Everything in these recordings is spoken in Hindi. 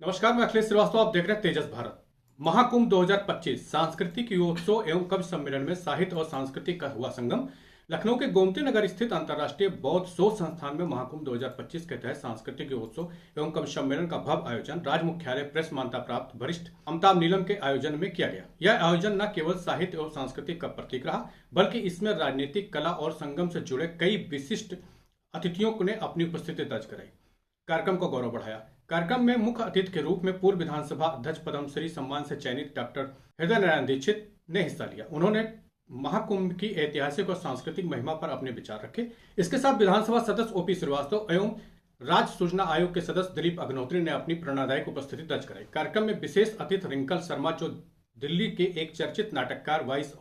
नमस्कार, मैं अखिलेश श्रीवास्तव। आप देख रहे हैं तेजस भारत। महाकुंभ 2025 सांस्कृतिक युवोत्सव एवं कवि सम्मेलन में साहित्य और सांस्कृतिक का हुआ संगम। लखनऊ के गोमती नगर स्थित अंतर्राष्ट्रीय बौद्ध शोध संस्थान में महाकुंभ 2025 के तहत सांस्कृतिक युवोत्सव एवं कवि सम्मेलन का भव्य आयोजन राज मुख्यालय प्रेस मान्यता प्राप्त वरिष्ठ अमिताभ नीलम के आयोजन में किया गया। यह आयोजन न केवल साहित्य और सांस्कृतिक का प्रतीक रहा, बल्कि इसमें राजनीतिक, कला और संगम से जुड़े कई विशिष्ट अतिथियों ने अपनी उपस्थिति दर्ज कराई, कार्यक्रम को गौरव बढ़ाया। कार्यक्रम में मुख्य अतिथि के रूप में पूर्व विधानसभा अध्यक्ष पद्मश्री सम्मान से चयनित डॉक्टर हृदय नारायण दीक्षित ने हिस्सा लिया। उन्होंने महाकुंभ की ऐतिहासिक और सांस्कृतिक महिमा पर अपने विचार रखे। इसके साथ विधानसभा सदस्य ओपी श्रीवास्तव एवं राज्य सूचना आयोग के सदस्य दिलीप अग्निहोत्री ने अपनी प्रेरणादायक उपस्थिति दर्ज कराई। कार्यक्रम में विशेष अतिथि रिंकल शर्मा, जो दिल्ली के एक चर्चित नाटककार, वॉइस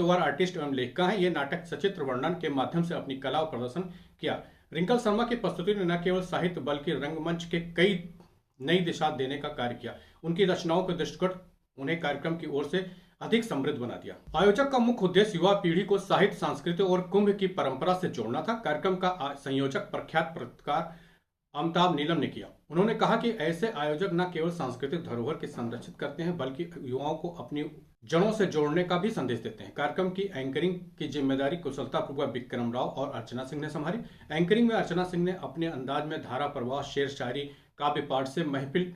ओवर आर्टिस्ट एवं लेखिका हैं। ये नाटक सचित्र वर्णन के माध्यम से अपनी कला और प्रदर्शन किया। रिंकल शर्मा की प्रस्तुति ने न केवल साहित्य बल्कि रंगमंच के कई नई दिशा देने का कार्य किया। उनकी रचनाओं के दृष्टिकोण उन्हें कार्यक्रम की ओर से अधिक समृद्ध बना दिया। आयोजक का मुख्य उद्देश्य युवा पीढ़ी को साहित्य, संस्कृति और कुंभ की परंपरा से जोड़ना था। कार्यक्रम का संयोजक प्रख्यात पत्रकार अमिताभ नीलम ने किया। उन्होंने कहा कि ऐसे आयोजक न केवल सांस्कृतिक धरोहर के संरक्षित करते हैं, बल्कि युवाओं को अपनी जड़ों से जोड़ने का भी संदेश देते हैं। कार्यक्रम की एंकरिंग की जिम्मेदारी कुशलतापूर्वक विक्रम राव और अर्चना सिंह ने संभाली। एंकरिंग में अर्चना सिंह ने अपने अंदाज में धारा प्रवाह, शेर शायरी, काव्य पाठ से महफिल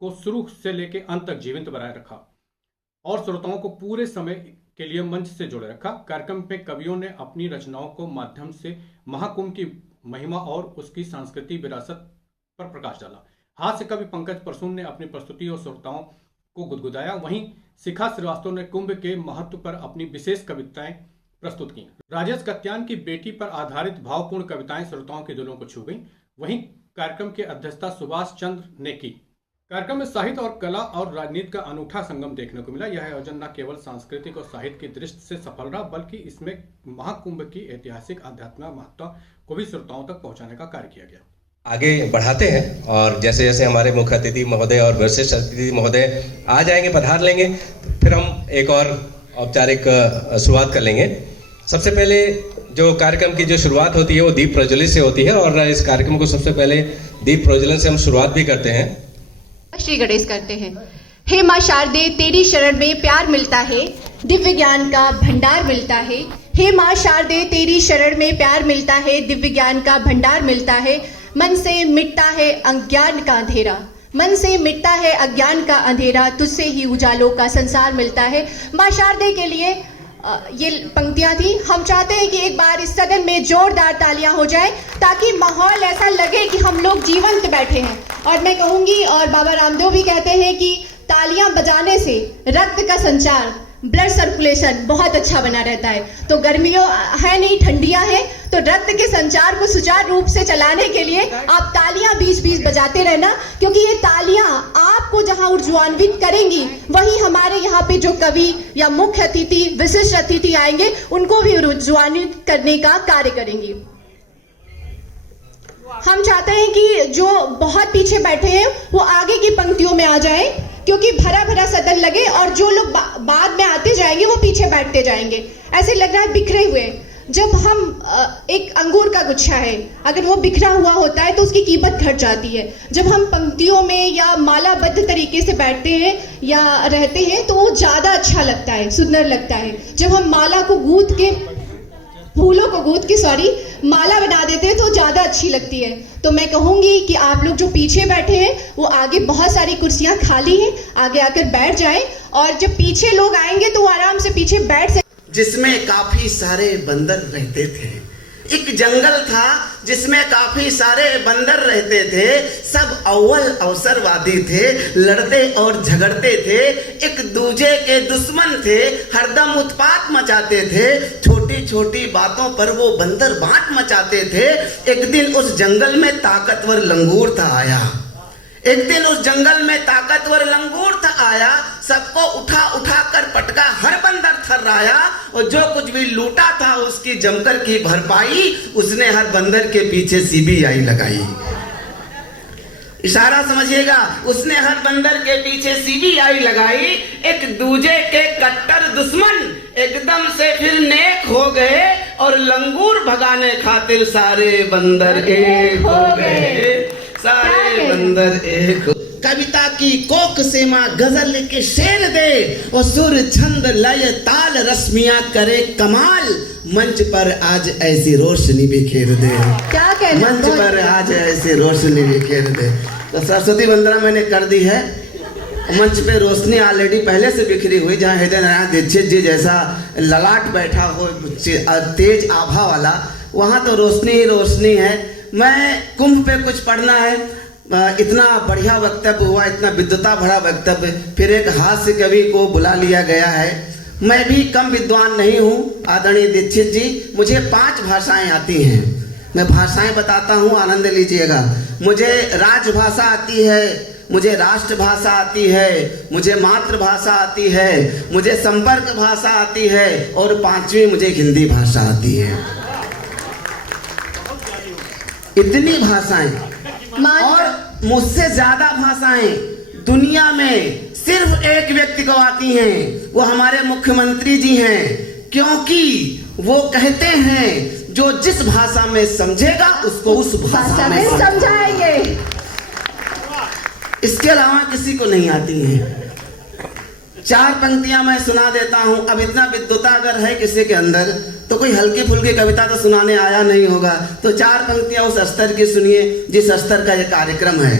को शुरू से लेकर अंत तक जीवंत बनाए रखा और श्रोताओं को पूरे समय के लिए मंच से जोड़े रखा। कार्यक्रम में कवियों ने अपनी रचनाओं को माध्यम से महाकुंभ की महिमा और उसकी सांस्कृतिक विरासत पर प्रकाश डाला। हास्य कवि पंकज प्रसून ने अपनी प्रस्तुति और श्रोताओं को गुदगुदाया। वहीं शिखा श्रीवास्तव ने कुंभ के महत्व पर अपनी विशेष कविताएं प्रस्तुत की। राजेश कत्यान की बेटी पर आधारित भावपूर्ण कविताएं श्रोताओं के दिलों को छू गईं। वहीं कार्यक्रम की अध्यक्षता सुभाष चंद्र ने की। कार्यक्रम में साहित्य और कला और राजनीति का अनूठा संगम देखने को मिला। यह आयोजन न केवल सांस्कृतिक और साहित्य की दृष्टि से सफल रहा, बल्कि इसमें महाकुंभ की ऐतिहासिक आध्यात्मिक महत्ता को भी श्रोताओं तक पहुंचाने का कार्य किया गया। आगे बढ़ाते हैं और जैसे जैसे हमारे मुख्य अतिथि महोदय और विशिष्ट अतिथि महोदय आ जाएंगे, पधार लेंगे, फिर हम एक और औपचारिक शुरुआत कर लेंगे। सबसे पहले जो कार्यक्रम की जो शुरुआत होती है वो दीप प्रज्वलित से होती है और इस कार्यक्रम को सबसे पहले दीप प्रज्वलन से हम शुरुआत भी करते हैं। श्री गणेश करते हैं। हे माँ शारदे, तेरी शरण में प्यार मिलता है, दिव्य ज्ञान का भंडार मिलता है। हे माँ शारदे, तेरी शरण में प्यार मिलता है, दिव्य ज्ञान का भंडार मिलता है। मन से मिटता है अज्ञान का अंधेरा, मन से मिटता है अज्ञान का अंधेरा, तुझसे ही उजालों का संसार मिलता है। माँ शारदे के लिए ये पंक्तियां थी। हम चाहते हैं कि एक बार इस सदन में जोरदार तालियां हो जाए ताकि माहौल ऐसा लगे कि हम लोग जीवंत बैठे हैं। और मैं कहूंगी, और बाबा रामदेव भी कहते हैं कि तालियां बजाने से रक्त का संचार, ब्लड सर्कुलेशन बहुत अच्छा बना रहता है। तो गर्मियों है नहीं, ठंडियां हैं, तो रक्त के संचार को सुचारू रूप से चलाने के लिए आप तालियां बीच बीच बजाते रहना, क्योंकि ये तालियां आपको जहां ऊर्जान्वित करेंगी, वहीं हमारे यहाँ पे जो कवि या मुख्य अतिथि, विशिष्ट अतिथि आएंगे, उनको भी ऊर्जान्वित करने का कार्य करेंगी। हम चाहते हैं कि जो बहुत पीछे बैठे हैं वो आगे की पंक्तियों में आ जाएं, क्योंकि भरा भरा सदन लगे और जो लोग बाद में आते जाएंगे वो पीछे बैठते जाएंगे। ऐसे लग रहा है बिखरे हुए। जब हम एक अंगूर का गुच्छा है, अगर वो बिखरा हुआ होता है तो उसकी कीमत घट जाती है। जब हम पंक्तियों में या मालाबद्ध तरीके से बैठते हैं या रहते हैं तो वो ज्यादा अच्छा लगता है, सुंदर लगता है। जब हम माला को गूंथ के, फूलों को गूंथ के माला बना देते हैं तो ज्यादा अच्छी लगती है। तो मैं कहूंगी कि आप लोग जो पीछे बैठे हैं वो आगे बहुत सारी कुर्सियां खाली हैं, आगे आकर बैठ जाएं, और जब पीछे लोग आएंगे तो आराम से पीछे बैठ सकते। जिसमें काफी सारे बंदर रहते थे। एक जंगल था जिसमें काफी सारे बंदर रहते थे। सब अव्वल अवसरवादी थे, लड़ते और झगड़ते थे, एक दूजे के दुश्मन थे, हरदम उत्पात मचाते थे। छोटी छोटी बातों पर वो बंदर बांट मचाते थे। एक दिन उस जंगल में ताकतवर लंगूर था आया। एक दिन उस जंगल में ताकतवर लंगूर था आया, सबको उठा उठा कर पटका, हर बंदर थर्राया, और जो कुछ भी लूटा था उसकी जमकर की भरपाई उसने हर बंदर के पीछे सीबीआई लगाई। इशारा समझिएगा, उसने हर बंदर के पीछे सीबीआई लगाई। एक दूजे के कट्टर दुश्मन एकदम से फिर नेक हो गए और लंगूर भगाने खातिर सारे बंदर एक हो गए, सारे बंदर एक। कविता की कोक से माँ गजल के शेर दे, और सुर छंद लय ताल रश्मियां करे कमाल, मंच पर आज ऐसी रोशनी बिखेर दे। क्या कहना, मंच पर आज ऐसी रोशनी बिखेर दे। तो सरस्वती वंदना मैंने कर दी है। मंच पे रोशनी ऑलरेडी पहले से बिखरी हुई, जहाँ हृदय नारायण दीक्षित जी जैसा ललाट बैठा हो तेज आभा वाला, वहाँ तो रोशनी ही रोशनी है। मैं कुंभ पे कुछ पढ़ना है, इतना बढ़िया वक्तव्य हुआ, इतना विद्वता भरा वक्तव्य, फिर एक हास्य कवि को बुला लिया गया है। मैं भी कम विद्वान नहीं हूँ आदरणीय दीक्षित जी, मुझे 5 भाषाएं आती हैं। मैं भाषाएं बताता हूँ, आनंद लीजिएगा। मुझे राजभाषा आती है, मुझे राष्ट्रभाषा आती है, मुझे मातृभाषा आती है, मुझे संपर्क भाषा आती है, और 5वीं मुझे हिंदी भाषा आती है। इतनी भाषाएं, और मुझसे ज्यादा भाषाएं दुनिया में सिर्फ एक व्यक्ति को आती हैं, वो हमारे मुख्यमंत्री जी हैं, क्योंकि वो कहते हैं जो जिस भाषा में समझेगा उसको उस भाषा में समझाएंगे। इसके अलावा किसी को नहीं आती है। 4 पंक्तियां मैं सुना देता हूं। अब इतना विद्वता अगर है किसी के अंदर तो कोई हल्की फुल्की कविता तो सुनाने आया नहीं होगा, तो 4 पंक्तियां उस स्तर की सुनिए जिस स्तर का ये कार्यक्रम है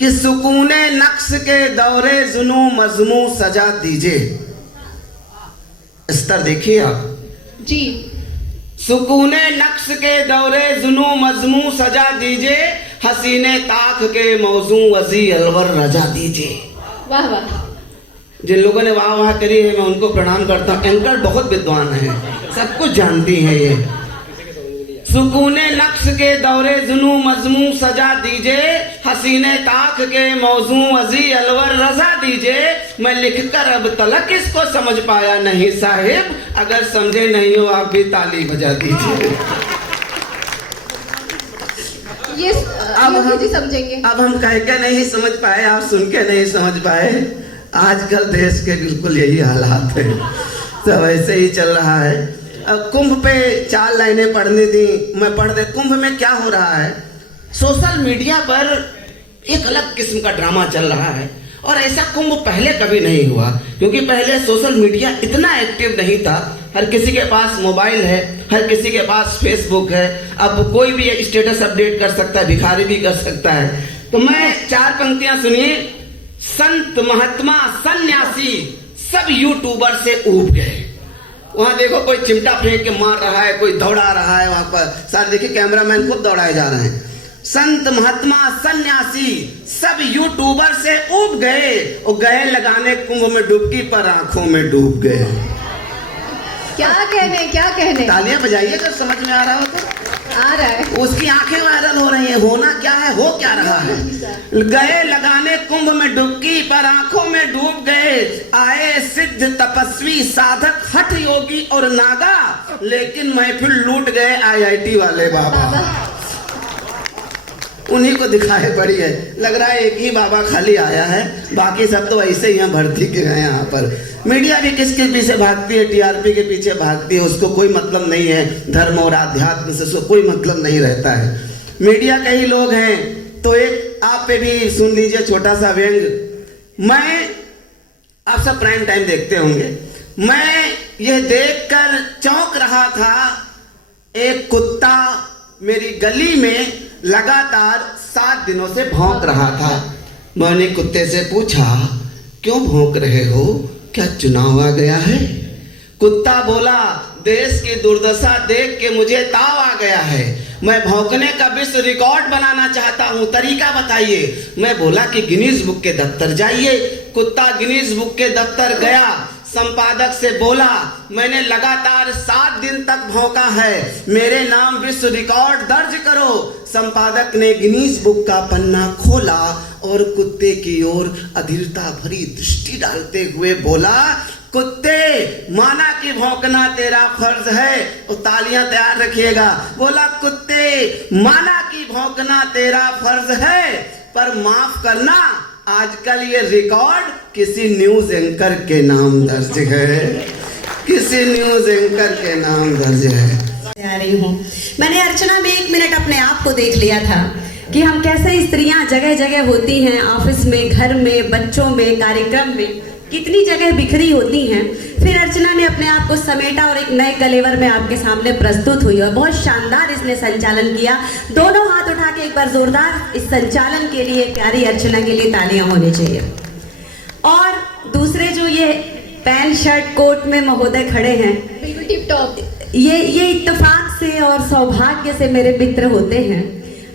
कि सुकूने नक्श के दौरे जुनू मजमू सजा दीजिए। स्तर देखिए आप जी। सुकूने नक्श के दौरे जुनू मजमू सजा दीजिए, हसीने ताक के मौजू वजी अलवर रजा दीजिए। वाह वाह। जिन लोगों ने वाह वाह करी है मैं उनको प्रणाम करता हूँ। एंकर बहुत विद्वान है, सब कुछ जानती है ये। सुकूने नक्श के दौरे जुनू मजमू सजा दीजिए, हसीने ताक के मौजू वजी अलवर रजा दीजिए। मैं लिखकर अब तलक इसको समझ पाया नहीं साहिब, अगर समझे नहीं हो आप भी ताली बजा दीजिए। ये समझेंगे। अब हम कह के नहीं समझ पाए, आप सुन के नहीं समझ पाए। आजकल देश के बिल्कुल यही हालात है, सब ऐसे ही चल रहा है। अब कुंभ पे 4 लाइनें पढ़नी थी, मैं पढ़ दे। कुंभ में क्या हो रहा है, सोशल मीडिया पर एक अलग किस्म का ड्रामा चल रहा है, और ऐसा कुंभ पहले कभी नहीं हुआ, क्योंकि पहले सोशल मीडिया इतना एक्टिव नहीं था। हर किसी के पास मोबाइल है, हर किसी के पास फेसबुक है, अब कोई भी स्टेटस अपडेट कर सकता है, भिखारी भी कर सकता है। तो मैं 4 पंक्तियां सुनिए। संत महात्मा सन्यासी सब यूट्यूबर से ऊब गए। वहां देखो कोई चिमटा फेंक के मार रहा है, कोई दौड़ा रहा है, वहां पर सारे देखिए कैमरामैन खुद दौड़ाए जा रहे हैं। संत महात्मा सन्यासी सब यूट्यूबर से ऊब गए, और गए लगाने कुंभ में डुबकी पर आंखों में डूब गए। क्या कहने। तालियां बजाइए जब समझ में आ रहा हो तो। आ रहा है। उसकी आंखें वायरल हो रही हैं। होना क्या है, हो क्या रहा है। गए लगाने कुंभ में डुबकी पर आंखों में डूब गए, आए सिद्ध तपस्वी साधक हठ योगी और नागा, लेकिन महफिल लूट गए IIT वाले बाबा। उन्हीं को दिखाई पड़ी है। लग रहा है एक ही बाबा खाली आया है, बाकी सब तो ऐसे ही भर्ती के गए यहाँ पर। मीडिया भी किसके पीछे भागती है, TRP के पीछे भागती है, उसको कोई मतलब नहीं है धर्म और आध्यात्म से, उसको कोई मतलब नहीं रहता है। मीडिया के ही लोग हैं। तो एक आप पे भी सुन लीजिए छोटा सा व्यंग। मैं, आप सब प्राइम टाइम देखते होंगे, मैं ये देखकर चौंक रहा था, एक कुत्ता मेरी गली में लगातार 7 दिनों से भौंक रहा था। मैंने कुत्ते से पूछा, क्यों भौंक रहे हो, क्या चुनाव आ गया है? कुत्ता बोला, देश की दुर्दशा देख के मुझे ताव आ गया है, मैं भौंकने का विश्व रिकॉर्ड बनाना चाहता हूँ, तरीका बताइए। मैं बोला कि गिनीज बुक के दफ्तर जाइए। कुत्ता गिनीज बुक के दफ्तर गया, संपादक से बोला, मैंने लगातार 7 दिन तक भौंका है, मेरे नाम विश्व रिकॉर्ड दर्ज करो। संपादक ने गिनीज बुक का पन्ना खोला और कुत्ते की ओर अधीरता भरी दृष्टि डालते हुए बोला, कुत्ते, माना कि भौंकना तेरा फर्ज है, और तालियां तैयार रखिएगा। बोला, कुत्ते, माना कि भौंकना तेरा फर्ज है, पर माफ करना, आजकल ये रिकॉर्ड किसी न्यूज एंकर के नाम दर्ज है, किसी न्यूज एंकर के नाम दर्ज है। आ रही हूँ। मैंने अर्चना में 1 मिनट अपने आप को देख लिया था। कि हम कैसे स्त्रियां जगह जगह होती हैं, ऑफिस में, घर में, बच्चों में, कार्यक्रम में, कितनी जगह बिखरी होती हैं। फिर अर्चना ने अपने आप को समेटा और एक नए कलेवर में आपके सामने प्रस्तुत हुई और बहुत शानदार इसने संचालन किया। दोनों हाथ उठा के एक बार जोरदार इस संचालन के लिए प्यारी अर्चना के लिए तालियां होनी चाहिए। और दूसरे जो ये पैंट शर्ट कोट में महोदय खड़े हैं, बिल्कुल टिप टॉप, ये इत्तेफाक से और सौभाग्य से मेरे मित्र होते हैं।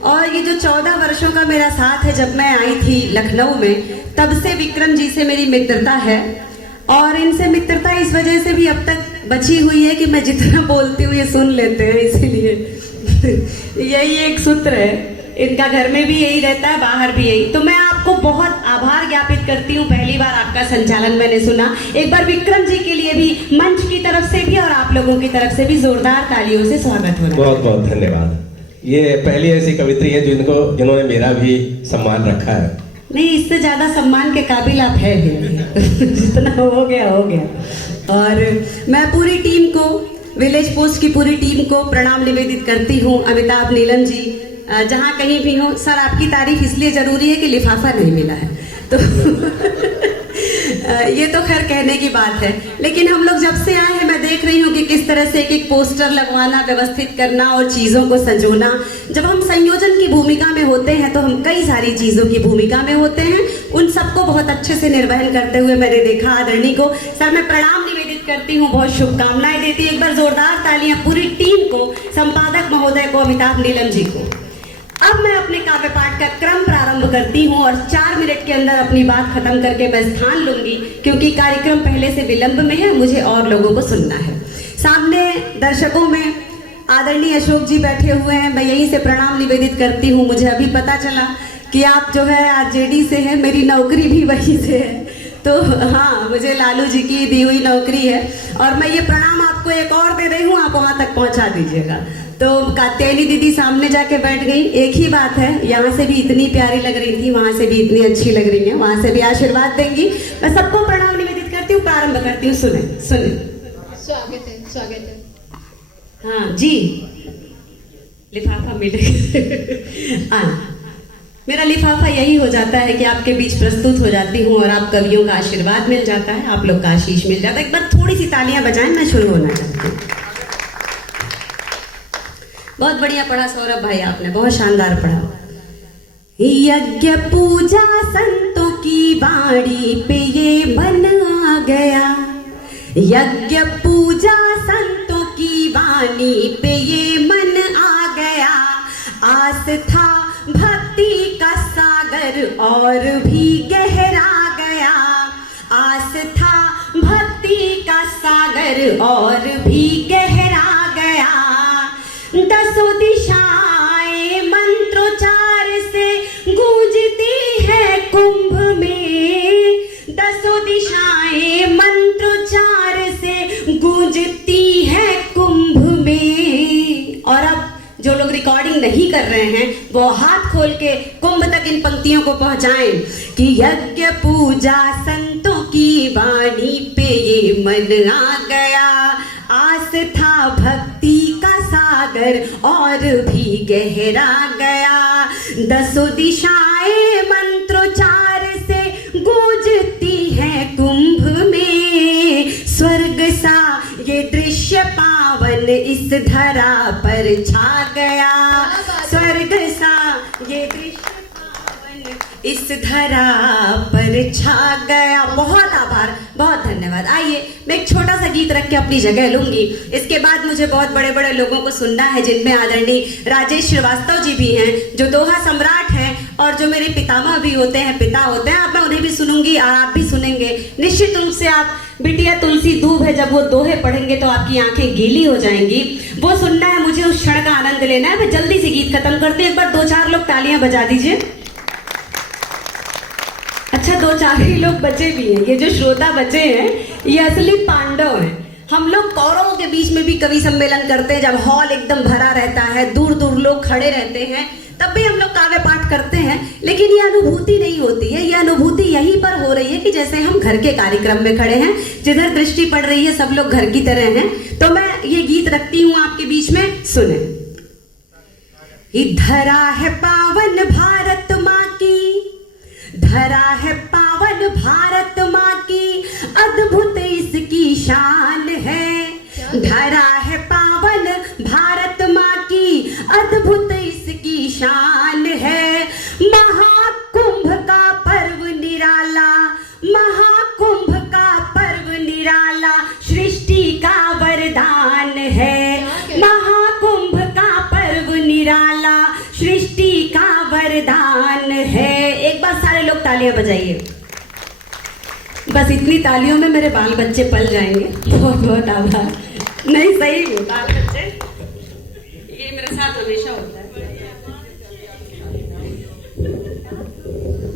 और ये जो 14 वर्षों का मेरा साथ है, जब मैं आई थी लखनऊ में, तब से विक्रम जी से मेरी मित्रता है। और इनसे मित्रता इस वजह से भी अब तक बची हुई है कि मैं जितना बोलती हूँ ये सुन लेते हैं, इसीलिए यही एक सूत्र है इनका। घर में भी यही रहता है, बाहर भी यही। तो मैं आपको बहुत आभार ज्ञापित करती हूँ, पहली बार आपका संचालन मैंने सुना। एक बार विक्रम जी के लिए भी मंच की तरफ से भी और आप लोगों की तरफ से भी जोरदार तालियों से स्वागत हो रहा है। बहुत बहुत धन्यवाद। ये पहली ऐसी कवित्री है जिन्होंने मेरा भी सम्मान रखा है। नहीं, इससे ज्यादा सम्मान के काबिल आप है भी नहीं। जितना हो गया हो गया। और मैं पूरी टीम को, विलेज पोस्ट की पूरी टीम को प्रणाम निवेदित करती हूँ। अमिताभ, नीलम जी, जहाँ कहीं भी हो सर, आपकी तारीफ इसलिए जरूरी है कि लिफाफा नहीं मिला है तो ये तो खैर कहने की बात है। लेकिन हम लोग जब से आए हैं, मैं देख रही हूँ कि किस तरह से एक एक पोस्टर लगवाना, व्यवस्थित करना और चीजों को संजोना। जब हम संयोजन की भूमिका में होते हैं तो हम कई सारी चीजों की भूमिका में होते हैं। उन सबको बहुत अच्छे से निर्वहन करते हुए मैंने देखा आदरणीय को। सर, मैं प्रणाम निवेदित करती हूँ, बहुत शुभकामनाएं देती हूँ। एक बार जोरदार तालियां पूरी टीम को, संपादक महोदय को, अमिताभ, नीलम जी को। अब मैं अपने काव्य पाठ का क्रम प्रारंभ करती हूँ और 4 मिनट के अंदर अपनी बात खत्म करके मैं स्थान लूंगी, क्योंकि कार्यक्रम पहले से विलंब में है, मुझे और लोगों को सुनना है। सामने दर्शकों में आदरणीय अशोक जी बैठे हुए हैं, मैं यहीं से प्रणाम निवेदित करती हूँ। मुझे अभी पता चला कि आप जो है आरजेडी से हैं, मेरी नौकरी भी वहीं से है। तो हाँ, मुझे लालू जी की दी हुई नौकरी है और मैं ये प्रणाम आपको एक और दे रही हूँ, आप वहां तक पहुंचा दीजिएगा। तो कात्यायनी दीदी सामने जाके बैठ गई। एक ही बात है, यहाँ से भी इतनी प्यारी लग रही थी, वहां से भी इतनी अच्छी लग रही है, वहां से भी आशीर्वाद देंगी। मैं सबको प्रणाम निवेदित करती हूँ, प्रारंभ करती हूँ। सुने सुने, स्वागत है, स्वागत है। हाँ जी, लिफाफा मिलेगा। मेरा लिफाफा यही हो जाता है कि आपके बीच प्रस्तुत हो जाती हूँ और आप कवियों का आशीर्वाद मिल जाता है, आप लोग का आशीष मिल जाता है। एक बार थोड़ी सी तालियां बजाएं, मैं शुरू होना चाहती हूँ। बहुत बढ़िया पढ़ा सौरभ भाई, आपने बहुत शानदार पढ़ा। यज्ञ पूजा संतों की बाड़ी पे ये मन आ गया, यज्ञ पूजा संतों की वाणी पे ये मन आ गया। आस था भक्ति का सागर और भी गहरा गया, आस था भक्ति का सागर और भी गहरा गया। दसों दिशाएं मंत्रोच्चार से गूंजती है कुंभ में, दसों दिशाएं मंत्रोच्चार से गूंजती है कुंभ में। और अब जो लोग रिकॉर्डिंग नहीं कर रहे हैं वो हाथ खोल के कुंभ तक इन पंक्तियों को पहुंचाएं कि यज्ञ पूजा संतों की वाणी पे ये मन आ गया। आस था भक्ति का सागर और भी गहरा गया। दसों दिशाएं मंत्रोच्चार से गूंजती हैं कुंभ में। स्वर्ग सा ये दृश्य पावन इस धरा पर छा गया, स्वर्ग सा ये दृश्य पावन इस धरा पर छा गया। बहुत आभार, बहुत धन्यवाद। आइए मैं एक छोटा सा गीत रख के अपनी जगह लूंगी। इसके बाद मुझे बहुत बड़े बड़े लोगों को सुनना है, जिनमें आदरणीय राजेश श्रीवास्तव जी भी हैं, जो दोहा सम्राट हैं और जो मेरे पितामह भी होते हैं, पिता होते हैं। अब मैं उन्हें भी सुनूंगी और आप भी सुनेंगे। निश्चित रूप से आप बिटिया तुलसी दूब है, जब वो दोहे पढ़ेंगे तो आपकी आंखें गीली हो जाएंगी। वो सुनना है मुझे, उस क्षण का आनंद लेना है। मैं जल्दी से गीत खत्म करती हूँ। एक बार 2-4 लोग तालियां बजा दीजिए। अच्छा, 2-4 ही लोग बचे भी हैं। ये जो श्रोता बचे हैं ये असली पांडव हैं। हम लोग कौरवों के बीच में भी कवि सम्मेलन करते हैं, जब हॉल एकदम भरा रहता है, दूर दूर लोग खड़े रहते हैं, तब भी हम लोग काव्य पाठ करते हैं। लेकिन ये अनुभूति नहीं होती है, ये अनुभूति यहीं पर हो रही है कि जैसे हम घर के कार्यक्रम में खड़े हैं, जिधर दृष्टि पड़ रही है सब लोग घर की तरह हैं। तो मैं ये गीत रखती हूँ आपके बीच में, सुने। धरा है पावन भारत माँ की, धरा है पावन भारत माँ की, अद्भुत इसकी शान है। धरा है पावन भारत माँ की, अद्भुत इसकी शान है। महाकुंभ का पर्व निराला, महाकुंभ का पर्व निराला, सृष्टि का वरदान है। महाकुंभ का पर्व निराला, सृष्टि का वरदान है। एक बार सारे लोग तालियां बजाइए। बस इतनी तालियों में मेरे बाल बच्चे पल जाएंगे। बहुत बहुत आभार। नहीं सही में बाल बच्चे, ये मेरे साथ हमेशा होता है।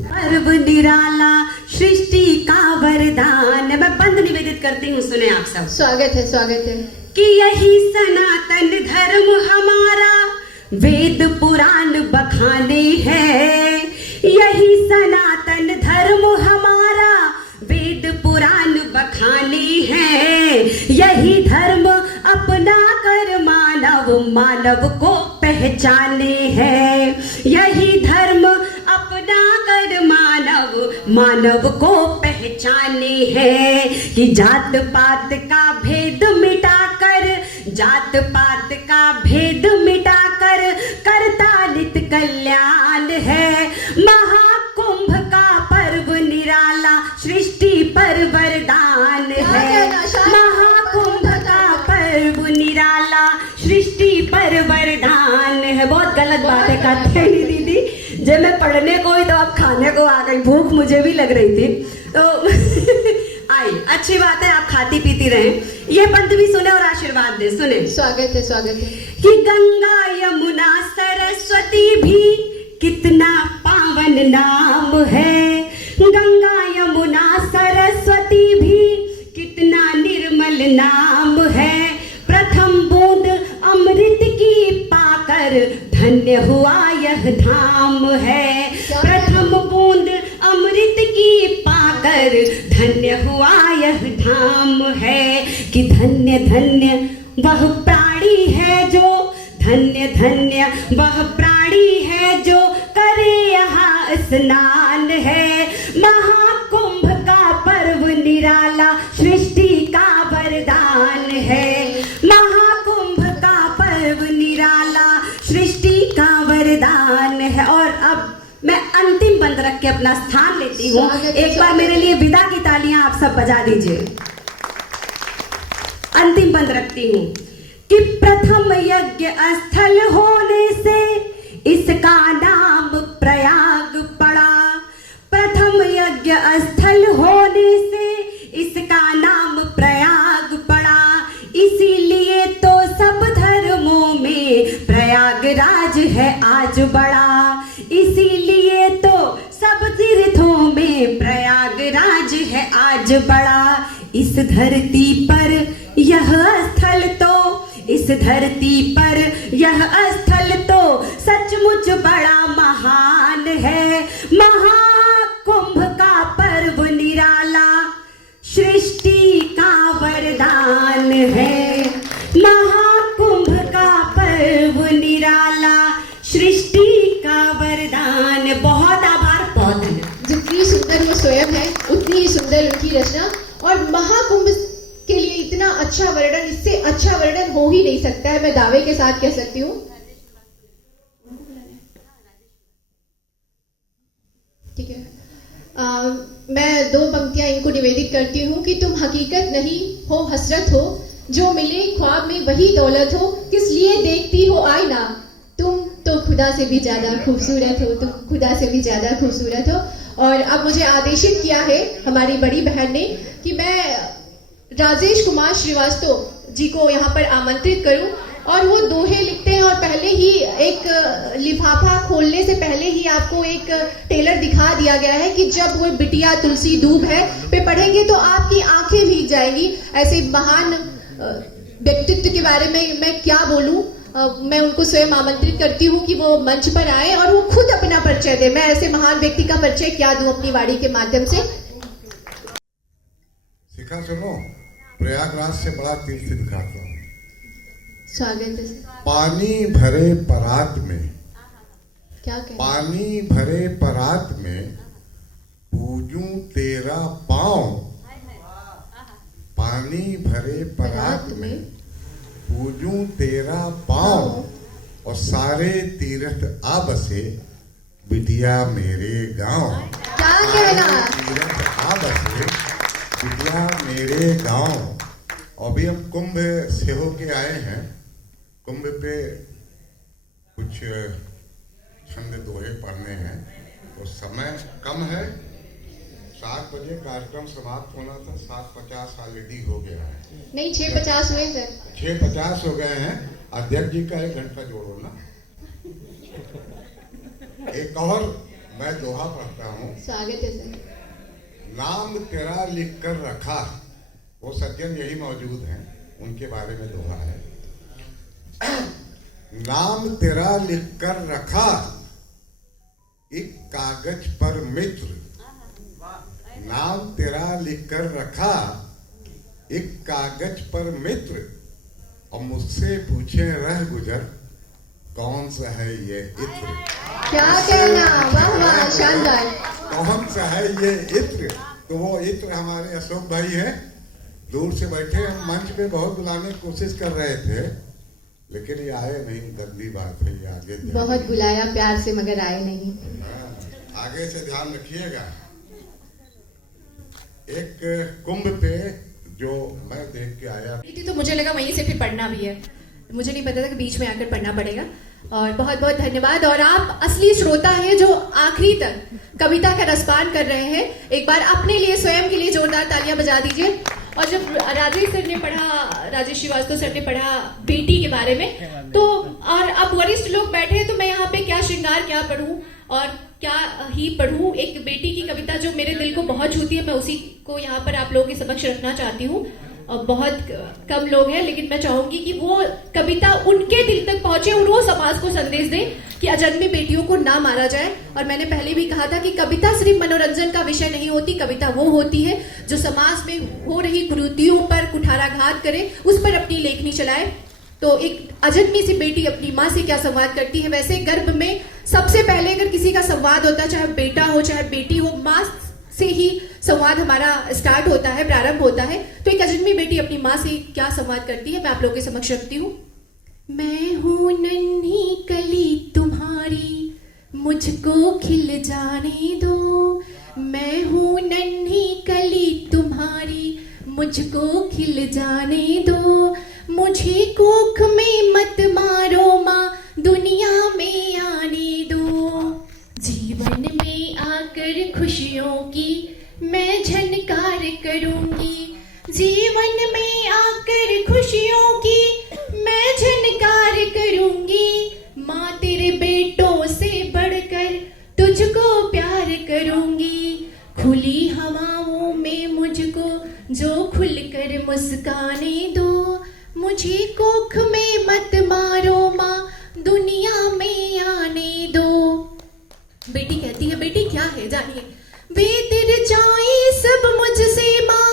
पर्व निराला, सृष्टि का वरदान। मैं बंद निवेदित करती हूँ, सुने आप सब। स्वागत है, स्वागत है। कि यही सनातन धर्म हमारा, वेद पुराण बखाने हैं। यही सनातन धर्म हमारा, वेद पुराण बखाने हैं। यही धर्म अपना कर मानव मानव को पहचाने हैं। यही धर्म अपना कर मानव मानव को पहचाने हैं। कि जात पात का भेद मिटाकर, जात पात का भेद मिटाकर करता नित कल्याण है। महाकुंभ का पर्व निराला, सृष्टि पर वरदान है। महाकुंभ का पर्व निराला, सृष्टि पर वरदान है। बहुत गलत बात है कहते हैं दीदी, जब मैं पढ़ने को ही तो अब खाने को आ गई। भूख मुझे भी लग रही थी तो आई, अच्छी बात है, आप खाती पीती रहें। ये पंथ भी सुने और आशीर्वाद दे। सुने। स्वागत है, स्वागत है। कि गंगा यमुना सरस्वती भी कितना पावन नाम है। गंगा यमुना सरस्वती भी कितना निर्मल नाम है। प्रथम बूंद अमृत की पाकर धन्य हुआ यह धाम है। प्रथम बूंद अमृत की पाकर धन्य हुआ यह धाम है। कि धन्य धन्य वह प्राणी है जो, धन्य धन्य वह प्राणी है जो करे यहाँ स्नान है। महाकुंभ का पर्व निराला, सृष्टि का वरदान है। महाकुंभ का पर्व निराला, सृष्टि का वरदान है। और अब मैं अंतिम बंद रख के अपना स्थान लेती हूँ। एक बार मेरे लिए विदा की तालियां आप सब बजा दीजिए। अंतिम बंद रखती हूँ। कि प्रथम यज्ञ स्थल होने से इसका नाम प्रयाग पड़ा। प्रथम यज्ञ स्थल होने से इसका नाम प्रयाग पड़ा। इसीलिए तो सब धर्मों में प्रयागराज है आज बड़ा। इसीलिए तो सब तीर्थों में प्रयागराज है आज बड़ा। इस धरती पर यह स्थल तो, इस धरती पर यह स्थल तो सचमुच बड़ा महान है। महाकुंभ का पर्व निराला, सृष्टि का वरदान है। महाकुंभ का पर्व निराला, सृष्टि का वरदान। बहुत आभार, बहुत धन्यवाद। जितनी सुंदर वो स्वयं है, उतनी ही सुंदर उनकी रचना। और महाकुंभ के लिए इतना अच्छा वर्णन, इससे अच्छा वर्णन हो ही नहीं सकता है, मैं दावे के साथ कह सकती हूँ। ठीक है, मैं दो पंक्तियां इनको निवेदित करती हूँ। कि तुम हकीकत नहीं हो, हसरत हो, जो मिले ख्वाब में वही दौलत हो। किस लिए देखती हो आईना, तुम तो खुदा से भी ज्यादा खूबसूरत हो, तुम खुदा से भी ज्यादा खूबसूरत हो। और अब मुझे आदेशित किया है हमारी बड़ी बहन ने कि मैं राजेश कुमार श्रीवास्तव जी को यहाँ पर आमंत्रित करूं। और वो दोहे लिखते हैं और पहले ही एक लिफाफा खोलने से पहले ही आपको एक टेलर दिखा दिया गया है कि जब वो बिटिया तुलसी दूब है पे पढ़ेंगे तो आपकी आंखें भीग जाएंगी। ऐसे महान व्यक्तित्व के बारे में मैं क्या बोलूं। मैं उनको स्वयं आमंत्रित करती हूँ कि वो मंच पर आए और वो खुद अपना परिचय दे। मैं ऐसे महान व्यक्ति का परिचय क्या दूं अपनी वाणी के माध्यम से। शिखा सुनो, प्रयागराज से बड़ा तीर्थ दिखाता हूँ। स्वागत है। पानी भरे परात में क्या कहना? पानी भरे परात में पूजूं तेरा पाँव, पानी भरे परात में पूजूं तेरा पाँव, और सारे तीर्थ आ बसे बिटिया मेरे गांव। क्या कहना? तीर्थ आ बसे बिटिया मेरे गांव। और अभी हम कुंभ से होके आए हैं। कुंभ पे कुछ छंद दोहे पढ़ने हैं, तो समय कम है। 7 बजे कार्यक्रम समाप्त होना था, 7:50 ऑलरेडी हो गया है। नहीं, 6:50 हुए सर। 6:50 हो गए हैं। अध्यक्ष जी का 1 घंटा जोड़ो ना। एक और मैं दोहा पढ़ता हूँ। स्वागत है सर। नाम तेरा लिख कर रखा, वो सज्जन यही मौजूद हैं, उनके बारे में दोहा है। नाम तेरा लिख कर रखा, एक कागज पर मित्र। नाम तेरा लिख कर रखा, एक कागज पर मित्र, और मुझसे पूछे रह गुजर, कौन सा है ये इत्र। क्या कहना? वाह वाह, शानदार। कौन सा है ये इत्र? तो वो इत्र हमारे अशोक भाई हैं, दूर से बैठे। हम मंच पे बहुत बुलाने की कोशिश कर रहे थे, लेकिन ये आए नहीं। गंदी बात है, ये आगे बहुत बुलाया प्यार से मगर आए नहीं। आगे से ध्यान रखिएगा। एक कुंभ पे जो मैं देख के आया, तो मुझे लगा वहीं से फिर पढ़ना भी है, मुझे नहीं पता था कि बीच में आकर पढ़ना पड़ेगा। और बहुत बहुत धन्यवाद। और आप असली श्रोता हैं जो आखिरी तक कविता का रसपान कर रहे हैं। एक बार अपने लिए, स्वयं के लिए जोरदार तालियां बजा दीजिए। और जब राजेश सर ने पढ़ा, राजेश श्रीवास्तव सर ने पढ़ा बेटी के बारे में, तो और अब वरिष्ठ लोग बैठे हैं, तो मैं यहाँ पे क्या श्रृंगार क्या पढ़ूं और क्या ही पढ़ूं। एक बेटी की कविता जो मेरे दिल को बहुत छूती है, मैं उसी को यहाँ पर आप लोगों के समक्ष रखना चाहती हूँ। बहुत कम लोग हैं, लेकिन मैं चाहूंगी कि वो कविता उनके दिल तक पहुंचे और वो समाज को संदेश दे कि अजन्मी बेटियों को ना मारा जाए। और मैंने पहले भी कहा था कि कविता सिर्फ मनोरंजन का विषय नहीं होती, कविता वो होती है जो समाज में हो रही कुरीतियों पर कुठाराघात करे, उस पर अपनी लेखनी चलाए। तो एक अजन्मी सी बेटी अपनी माँ से क्या संवाद करती है। वैसे गर्भ में सबसे पहले अगर किसी का संवाद होता है, चाहे बेटा हो चाहे बेटी हो, माँ से ही संवाद हमारा स्टार्ट होता है, प्रारंभ होता है। तो एक अजन्मी बेटी अपनी माँ से क्या संवाद करती है, मैं आप लोगों के समक्ष रखती हूँ। मैं हूँ नन्ही कली तुम्हारी, मुझको खिल जाने दो। मैं हूँ नन्ही कली तुम्हारी, मुझको खिल जाने दो। मुझे कोख में मत मारो माँ, दुनिया में आने दो। जीवन में आकर खुशियों की मैं झनकार करूंगी। जीवन में आकर खुशियों की मैं झनकार करूंगी। माँ तेरे बेटों से बढ़कर तुझको प्यार करूंगी। खुली हवाओं में मुझको जो खुलकर मुस्काने दो। मुझे कोख में मत मारो माँ, दुनिया में आने दो। बेटी कहती है, बेटी क्या है जानिए। बेतिर जाए सब मुझसे माँ,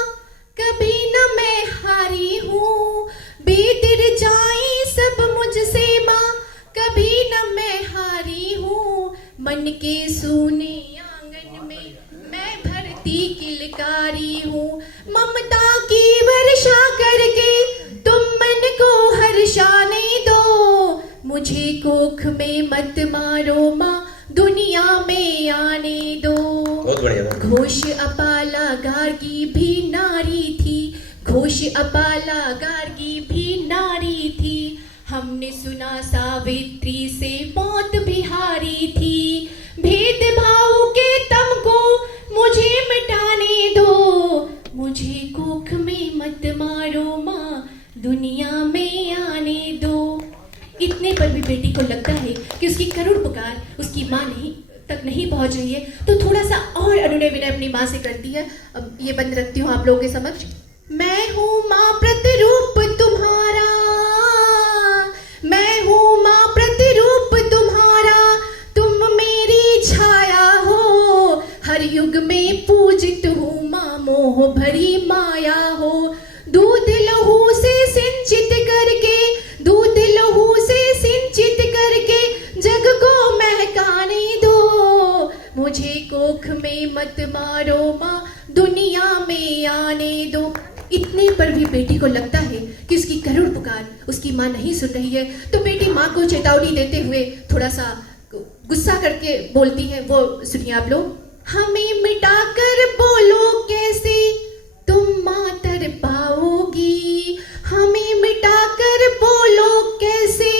कभी न मैं हारी हूँ। बेतिर जाए सब मुझसे माँ, कभी न मैं हारी हूँ। मन के सूने आंगन में मैं भरती किलकारी हूँ। ममता की वर्षा करके तुम मन को हर्षाने दो। मुझे कोख में मत मारो माँ, दुनिया में आने दो। बहुत बढ़िया। घोष अपाला गार्गी भी नारी थी। घोष अपाला गार्गी भी नारी थी। हमने सुना सावित्री से मौत भी हारी थी। भेदभाव के तम को मुझे मिटाने दो। मुझे कोख में मत मारो माँ, दुनिया में आने दो। इतने पर भी बेटी को लगता है कि उसकी करुण पुकार उसकी माँ तक नहीं पहुंच रही है, तो थोड़ा सा और अनुनय विनय अपनी माँ से करती है। अब ये बंद रखती हूँ आप लोगों के समक्ष। मैं हूँ माँ प्रतिरूप तुम्हारा, मैं हूँ माँ प्रतिरूप तुम्हारा। तुम मेरी छाया हो, हर युग में पूजित हूँ माँ, मोह भरी माया हो। दूध लहू से सिंचित करके, दूध लहू से सिंचित करके जग को महकाने में आने दो। इतने पर भी बेटी को लगता है कि उसकी करुण पुकार उसकी माँ नहीं सुन रही है, तो बेटी माँ को चेतावनी देते हुए थोड़ा सा गुस्सा करके बोलती है। वो सुनिए आप लोग। हमें मिटाकर बोलो कैसे तुम माँ तर पाओगी, हमें मिटाकर बोलो कैसे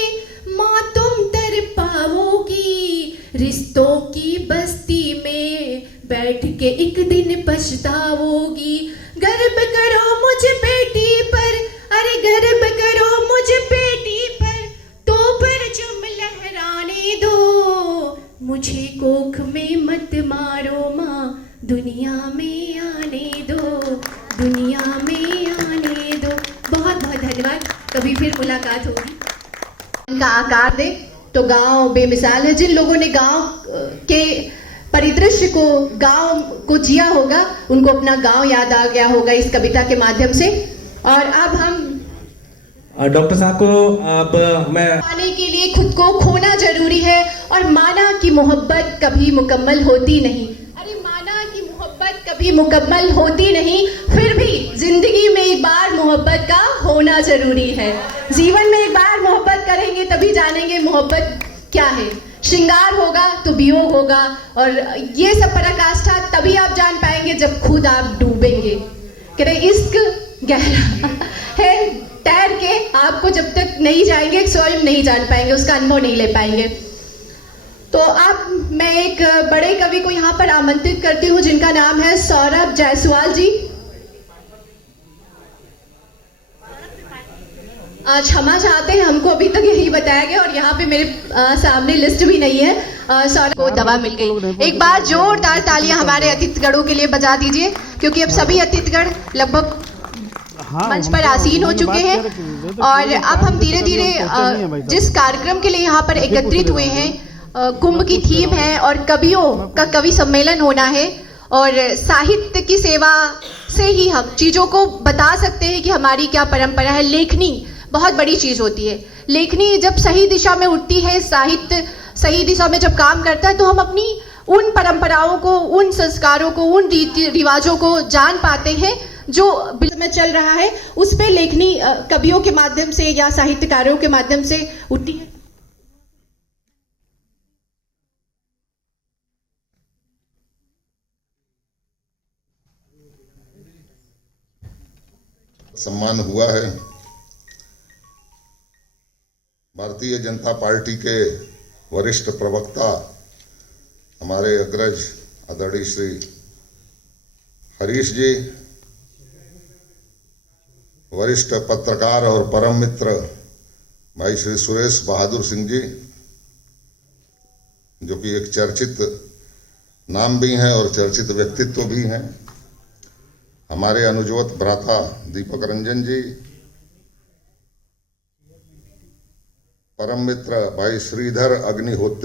माँ तुम तर पाओगी। रिश्तों की बस्ती में बैठ के एक दिन पछताओगी। गर्व करो मुझ बेटी पर, अरे गर्व करो मुझ बेटी पर, तो परचम लहराने दो। मुझे कोख में मत मारो माँ, दुनिया में आने दो, दुनिया में आने दो। बहुत बहुत धन्यवाद। कभी फिर मुलाकात होगी। इनका आकार दे तो गांव बेमिसाल है। जिन लोगों ने गांव के परिदृश्य को, गांव को जिया होगा, उनको अपना गांव याद आ गया होगा इस कविता के माध्यम से। और अब हम डॉक्टर साहब को अब मैं पाने के लिए खुद को खोना जरूरी है। और माना कि मोहब्बत कभी मुकम्मल होती नहीं, अरे माना कि मोहब्बत कभी मुकम्मल होती नहीं, फिर भी जिंदगी में एक बार मोहब्बत का होना जरूरी है। जीवन में एक बार मोहब्बत करेंगे तभी जानेंगे मोहब्बत क्या है। श्रृंगार होगा तो वियोग होगा, और ये सब पराकाष्ठा तभी आप जान पाएंगे जब खुद आप डूबेंगे। कह रहे इश्क गहरा है, तैर के आपको जब तक नहीं जाएंगे स्वयं नहीं जान पाएंगे, उसका अनुभव नहीं ले पाएंगे। तो अब मैं एक बड़े कवि को यहाँ पर आमंत्रित करती हूँ जिनका नाम है सौरभ जायसवाल जी। आज क्षमा चाहते हैं, हमको अभी तक यही बताया गया और यहाँ पे मेरे सामने लिस्ट भी नहीं है। सौरभ को दवा मिल गई। एक बार जोरदार तालियां हमारे अतिथिगणों के लिए बजा दीजिए, क्योंकि अब सभी अतिथिगण लगभग मंच पर आसीन हो चुके हैं। और अब हम धीरे धीरे जिस कार्यक्रम के लिए यहाँ पर एकत्रित हुए हैं, कुंभ की थीम है और कवियों का कवि सम्मेलन होना है, और साहित्य की सेवा से ही हम चीजों को बता सकते हैं कि हमारी क्या परंपरा है। लेखनी बहुत बड़ी चीज होती है। लेखनी जब सही दिशा में उठती है, साहित्य सही दिशा में जब काम करता है, तो हम अपनी उन परंपराओं को, उन संस्कारों को, उन रीति रिवाजों को जान पाते हैं जो में चल रहा है। उस पे लेखनी कवियों के माध्यम से या साहित्यकारों के माध्यम से उठती है। सम्मान हुआ है। भारतीय जनता पार्टी के वरिष्ठ प्रवक्ता हमारे अग्रज आदरणीय श्री हरीश जी, वरिष्ठ पत्रकार और परम मित्र भाई श्री सुरेश बहादुर सिंह जी, जो कि एक चर्चित नाम भी हैं और चर्चित व्यक्तित्व भी हैं, हमारे अनुजवत भ्राता दीपक रंजन जी, परम मित्र भाई श्रीधर अग्निहोत्री